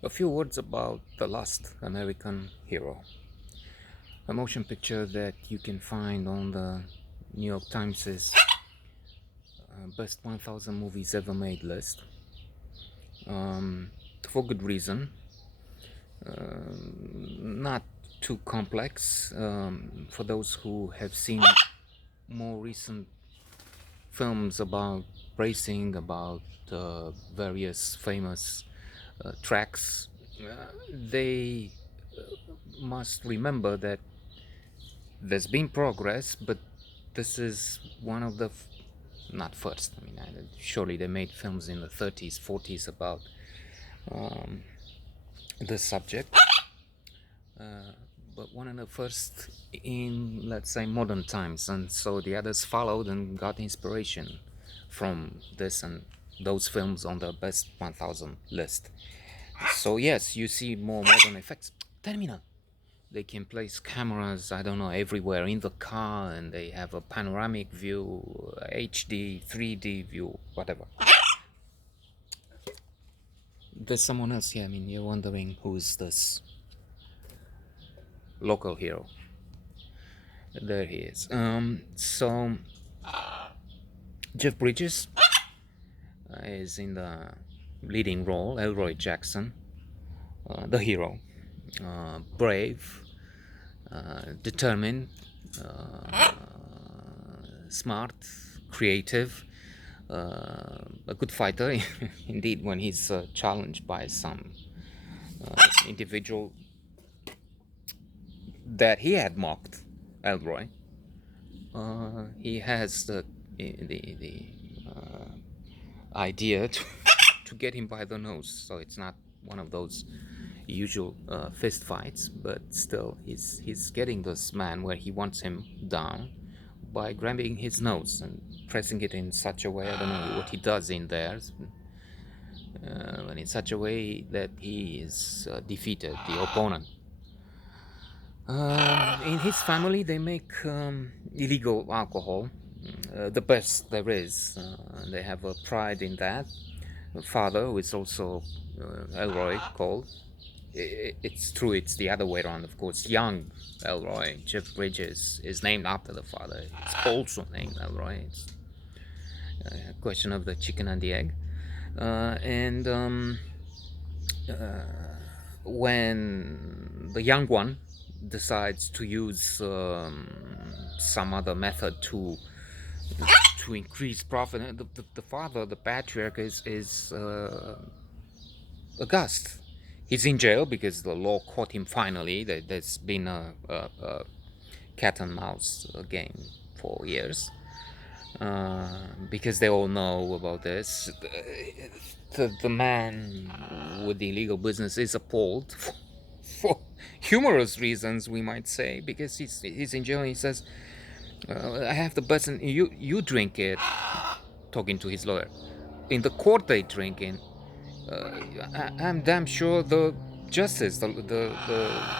A few words about The Last American Hero, a motion picture that you can find on the New York Times' best 1000 movies ever made list. For good reason. Not too complex. For those who have seen more recent films about racing, about various famous tracks, they must remember that there's been progress, but this is one of the not first. I mean, surely they made films in the 30s, 40s about this subject, but one of the first in, let's say, modern times, and so the others followed and got inspiration from this and those films on the best 1000 list. So yes, you see more modern effects. Termina. They can place cameras, I don't know, everywhere in the car, and they have a panoramic view, HD, 3D view, whatever. There's someone else here. I mean, you're wondering who is this local hero. There he is. So Jeff Bridges is in the leading role. Elroy Jackson, the hero, brave, determined, smart, creative, a good fighter. Indeed, when he's challenged by some individual that he had mocked, Elroy, he has the idea to get him by the nose. So it's not one of those usual fist fights, but still he's getting this man where he wants him down by grabbing his nose and pressing it in such a way, I don't know what he does in there, but in such a way that he is defeated the opponent. In his family, they make illegal alcohol, the best there is. They have a pride in that. The father, who is also Elroy called, it's true, it's the other way around, of course. Young Elroy, Jeff Bridges, is named after the father. It's also named Elroy. It's a question of the chicken and the egg. And when the young one decides to use some other method to increase profit, the father, the patriarch, is aghast. He's in jail because the law caught him finally. There's been a cat and mouse game for years, because they all know about this. The man with the illegal business is appalled for humorous reasons, we might say, because he's in jail and he says, I have the best, and you drink it, talking to his lawyer. In the court they drink in. I'm damn sure the justice, the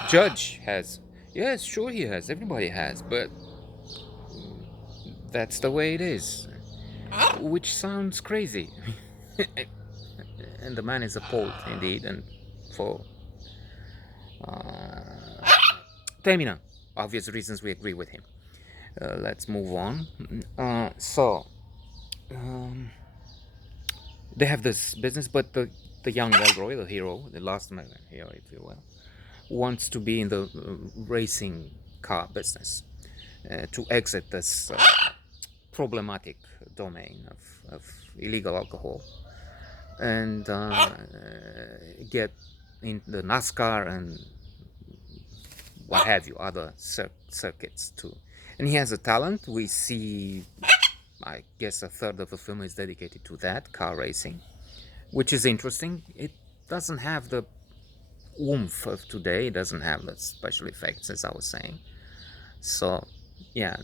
judge has. Yes, sure he has. Everybody has, but that's the way it is. Which sounds crazy. And the man is appalled indeed, and for Termina, obvious reasons we agree with him. Let's move on. They have this business, but the young Elroy, the hero, the last American hero, if you will, wants to be in the racing car business, to exit this problematic domain of illegal alcohol, and get in the NASCAR and what have you, other circuits too. And he has a talent. We see, I guess, a third of the film is dedicated to that, car racing, which is interesting. It doesn't have the oomph of today. It doesn't have the special effects, as I was saying. So, yeah,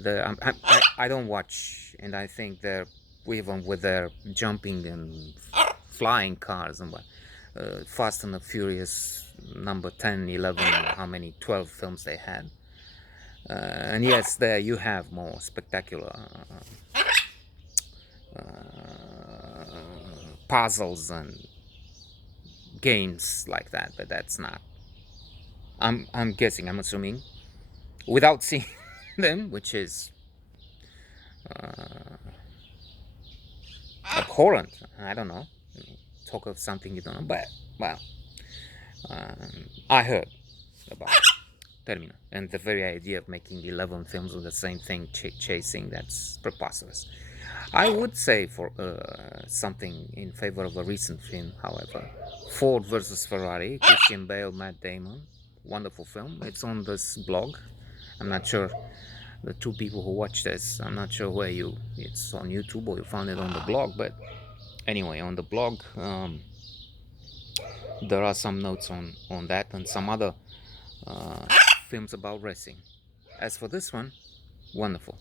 I don't watch, and I think they're, even with their jumping and flying cars and what, Fast and the Furious number 10, 11, how many, 12 films they had. And yes, there you have more spectacular puzzles and games like that, but that's not. I'm guessing. I'm assuming without seeing them, which is abhorrent. I don't know. Talk of something you don't know, but well, I heard about Terminal and the very idea of making 11 films with the same thing chasing, that's preposterous. I would say for something in favor of a recent film, however, Ford versus Ferrari, Christian Bale, Matt Damon, wonderful film. It's on this blog. I'm not sure the two people who watch this. I'm not sure where you. It's on YouTube or you found it on the blog, but anyway, on the blog there are some notes on that and some other uh, films about racing. As for this one, wonderful.